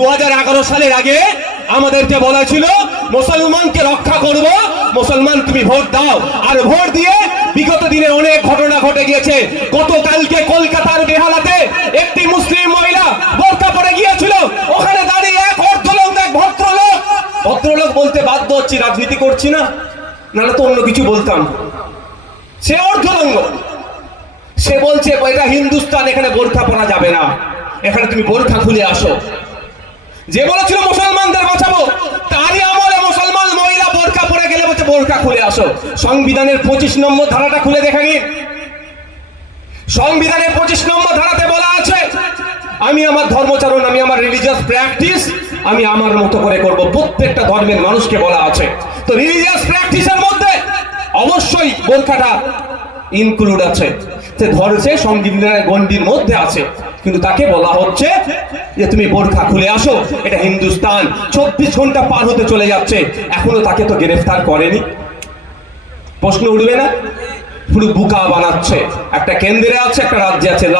দু হাজার এগারো সালের আগে আমাদেরকে বলা ছিল, মুসলমানকে রক্ষা করব, মুসলমান তুমি ভোট দাও। আর ভোট দিয়ে বিগত দিনে অনেক ঘটনা ঘটে গিয়েছে। গতকালকে কলকাতার বেহালাতে একটি মুসলিম মহিলা বোরকা পরে গিয়েছিল। ওখানে দাঁড়িয়ে এক অর্ধলোক, এক ভদ্রলোক। ভদ্রলোক বলতে বাধ্য হচ্ছি, রাজনীতি করছি না, নাহলে তো অন্য কিছু বলতাম। সে অর্ধলঙ্গ সে বলছে, এটা হিন্দুস্তান, এখানে বোরখা পরা যাবে না। এখানে তুমি বোরখা খুলে আসো। যে বলেছিল মুসলমানদের বাঁচাবো, তারই আমলে মুসলমান মহিলা বোরখা পরে গেলে বলছে, বোরখা খুলে আসো। সংবিধানের পঁচিশ নম্বর ধারাটা খুলে দেখা নিন সংবিধানের পঁচিশ নম্বর ধারাতে বলা আছে, আমি আমার ধর্মচারণ, আমি আমার রিলিজিয়াস প্র্যাকটিস আমি আমার মতো করে করব। প্রত্যেকটা ধর্মের মানুষকে বলা আছে। তো রিলিজিয়াস প্র্যাকটিসের মধ্যে অবশ্যই বোরখাটা ইনক্লুড আছে। সে ধরছে, সংবিধানের গণ্ডির মধ্যে আছে। কিন্তু তাকে বলা হচ্ছে যে তুমি বোরখা খুলে আসো, এটা হিন্দুস্তান। চব্বিশ ঘণ্টা পার হতে চলে যাচ্ছে। এখনও তাকে তো গ্রেফতার করেনি। প্রশ্ন উঠবে না? পুরো বুকা বানাচ্ছে। একটা কেন্দ্রে আছে, একটা রাজ্যে আছে।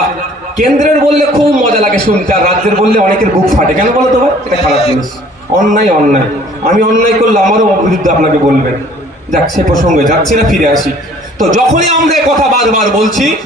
কেন্দ্রের বললে খুব মজা লাগে শুনতে, আর রাজ্যের বললে অনেকের বুক ফাটে। কেন বলো তো ভাই? এটা খারাপ জিনিস। অন্যায় অন্যায়। আমি অন্যায় করলে আমারও বিরুদ্ধে আপনাকে বলবেন। যাক, সে প্রসঙ্গে যাচ্ছি না, ফিরে আসি। তো যখনই আমরা কথা বারবার বলছি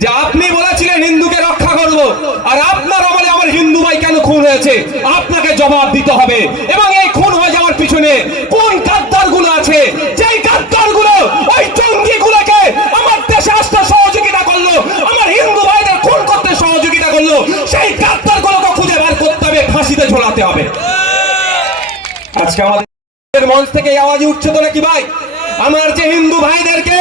যে আপনি বলেছিলেন হিন্দুকে রক্ষা করব আর আপনার আমলে আমার হিন্দু ভাই কেন খুন হয়েছে? আপনাকে জবাব দিতে হবে। এবং এই খুন হয়ে যাওয়ার পিছনে কোন কাদ্দারগুলো আছে? যেই কাদ্দারগুলো ওই জঙ্গি গুলোকে আমার দেশে আসতে সহযোগিতা করল, আমার হিন্দু ভাইদের খুন করতে সহযোগিতা করল, সেই কাদ্দার গুলোকে খুঁজে বার করতে হবে, ফাঁসিতে ঝোলাতে হবে। আজকে আমাদের মঞ্চ থেকে আওয়াজ উঠছে তো নাকি ভাই? আমার যে হিন্দু ভাইদেরকে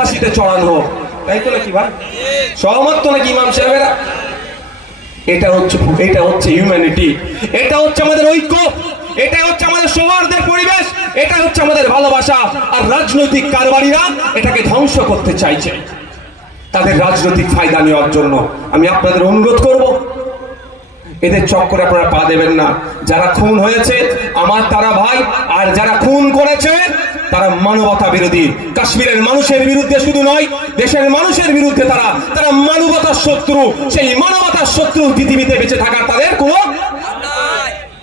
ফাঁসিতে চড়ানো হোক। তাই তো নাকি ভাই? সহমত তো নাকি ইমাম সাহেবেরা? এটা হচ্ছে এটা হচ্ছে হিউম্যানিটি এটা হচ্ছে আমাদের ঐক্য। এটা হচ্ছে আমাদের সৌহার্দের পরিবেশ। এটা হচ্ছে আমাদের ভালোবাসা। আর রাজনৈতিক কারবারিরা এটাকে ধ্বংস করতে চাইছে। তাদের রাজনৈতিক ফায়দা নেওয়ার জন্য আমি আপনাদের অনুরোধ করব। এদের চক্করে আপনারা পা দেবেন না। যারা খুন হয়েছে, আমার তারা ভাই, আর যারা খুন করেছে মানবতা বিরোধী। কাশ্মীরের মানুষের বিরুদ্ধে শুধু নয়, দেশের মানুষের বিরুদ্ধে তারা তারা মানবতার শত্রু। সেই মানবতার শত্রু পৃথিবীতে বেঁচে থাকার তাদের কোনো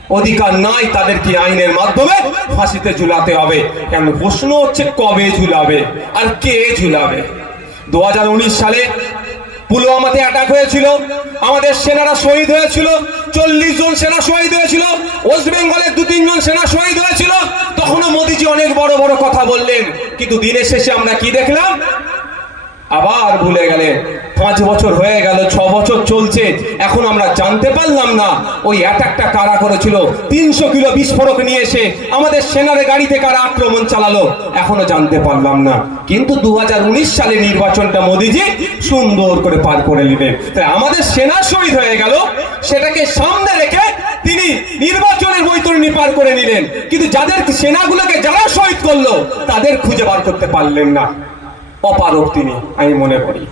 অধিকার নাই। তাদেরকে আইনের মাধ্যমে ফাঁসিতে ঝুলাতে হবে? কেন? প্রশ্ন হচ্ছে, কবে ঝুলাবে? আর কে ঝুলাবে? দু হাজার উনিশ সালে পুলওয়ামাতে অ্যাটাক হয়েছিল। আমাদের সেনারা শহীদ হয়েছিল। চল্লিশ জন সেনা শহীদ হয়েছিল। ওয়েস্ট বেঙ্গলের দু তিনজন সেনা শহীদ হয়েছিল। তখনও মোদিজি অনেক বড় বড় কথা বললেন, কিন্তু দিনের শেষে আমরা কি দেখলাম? আবার ভুলে গেলে, পাঁচ বছর হয়ে গেল, ছ বছর চলছে, এখন আমরা জানতে পারলাম না, ওই অ্যাটাকটা কারা করেছিল? তিনশো কিলো বিস্ফোরক নিয়ে এসে আমাদের সেনারে গাড়িতে কারা আক্রমণ চালালো? এখনও জানতে পারলাম না। কিন্তু দু হাজার উনিশ সালে নির্বাচনটা মোদিজি সুন্দর করে পার করে নিলেন। তাই আমাদের সেনা শহীদ হয়ে গেল সেটাকে সামনে রেখে তিনি নির্বাচনের বৈতরণী পার করে নিলেন। কিন্তু যাদের সেনাগুলোকে যারা শহীদ করল, তাদের খুঁজে বার করতে পারলেন না। অপারক তিনি, আমি মনে করি।